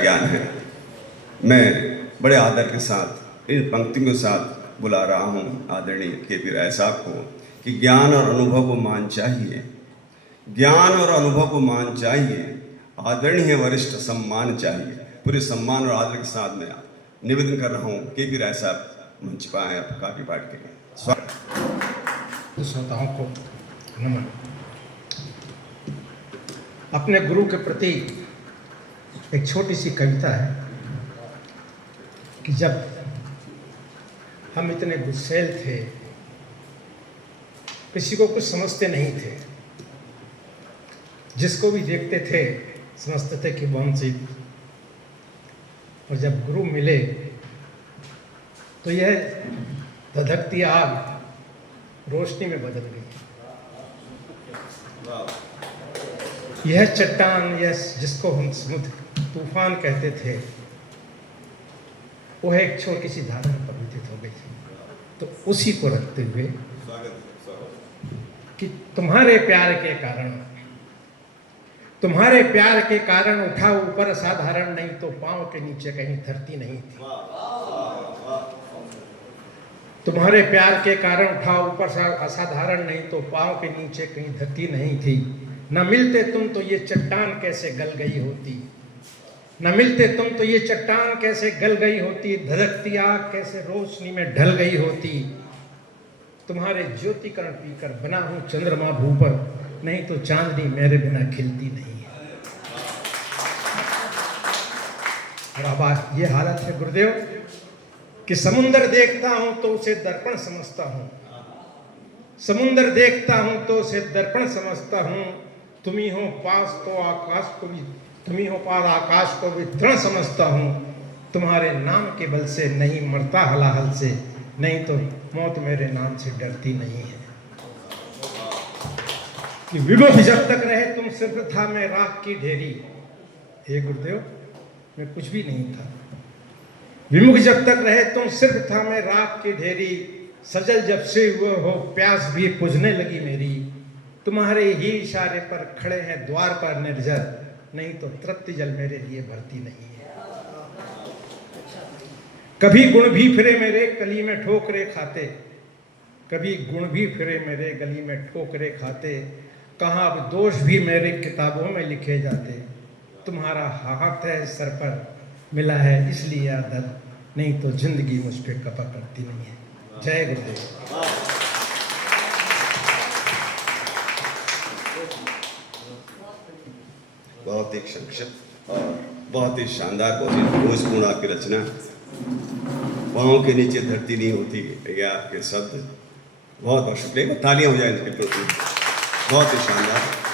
ज्ञान है। मैं बड़े आदर के साथ इन पंक्तियों के साथ बुला रहा हूँ आदरणीय के.पी. राय साहब को कि ज्ञान और अनुभव को मान चाहिए, ज्ञान और अनुभव को मान चाहिए, आदरणीय वरिष्ठ सम्मान चाहिए। पूरे सम्मान और आदर के साथ मैं निवेदन कर रहा हूँ के.पी. राय साहब मंच पर आए काव्य पाठ के लिए। स्वागत। श्रोताओं को नमन। अपने गुरु के प्रति एक छोटी सी कविता है कि जब हम इतने गुस्सैल थे, किसी को कुछ समझते नहीं थे, जिसको भी देखते थे समझते थे कि वंचित, और जब गुरु मिले तो यह धधकती आग रोशनी में बदल गई। यह चट्टान, यह जिसको हम समुद्र तूफान कहते थे, वह एक छोटी सी धारा में परिवर्तित हो गई। तो उसी को रखते हुए कि तुम्हारे प्यार के कारण उठा ऊपर असाधारण, नहीं तो पांव के नीचे कहीं धरती नहीं थी। तुम्हारे प्यार के कारण उठा ऊपर असाधारण, नहीं तो पांव के नीचे कहीं धरती नहीं थी। न मिलते तुम तो ये चट्टान कैसे गल गई होती, न मिलते तुम तो ये चट्टान कैसे गल गई होती, धधकती आग कैसे रोशनी में ढल गई होती। तुम्हारे ज्योतिकरण पीकर बना हूं चंद्रमा भू पर, नहीं तो चांदनी मेरे बिना खिलती नहीं है। और अब ये हालत है गुरुदेव कि समुंदर देखता हूं तो उसे दर्पण समझता हूं, समुंदर देखता हूं तो उसे दर्पण समझता हूं। तुम ही हो पास तो आकाश को भी, तुम ही हो पार आकाश को भी तृण समझता हूं। तुम्हारे नाम के बल से नहीं मरता हलाहल से, नहीं तो मौत मेरे नाम से डरती नहीं है। कि विमुख जब तक रहे तुम सिर्फ था मैं राख की ढेरी। हे गुरुदेव, मैं कुछ भी नहीं था। विमुख जब तक रहे तुम सिर्फ था मैं राख की ढेरी। सजल जब से हुए हो प्यास भी बुझने लगी मेरी। तुम्हारे ही इशारे पर खड़े हैं द्वार पर निर्जर, नहीं तो तृप्ति जल मेरे लिए भरती नहीं है। कभी गुण भी फिरे मेरे गली में ठोकरे खाते, कभी गुण भी फिरे मेरे गली में ठोकरे खाते। कहाँ अब दोष भी मेरे किताबों में लिखे जाते। तुम्हारा हाथ है सर पर मिला है इसलिए आदत, नहीं तो जिंदगी मुझ पे कपा करती नहीं है। जय गुरुदेव। बहुत ही संक्षिप्त और बहुत ही शानदार, बहुत ही रोजपूर्ण आपकी रचना। पाँव के नीचे धरती नहीं होती, ये आपके शब्द। बहुत बहुत शुक्रिया, तालियां हो जाए इनके प्रति। बहुत ही शानदार।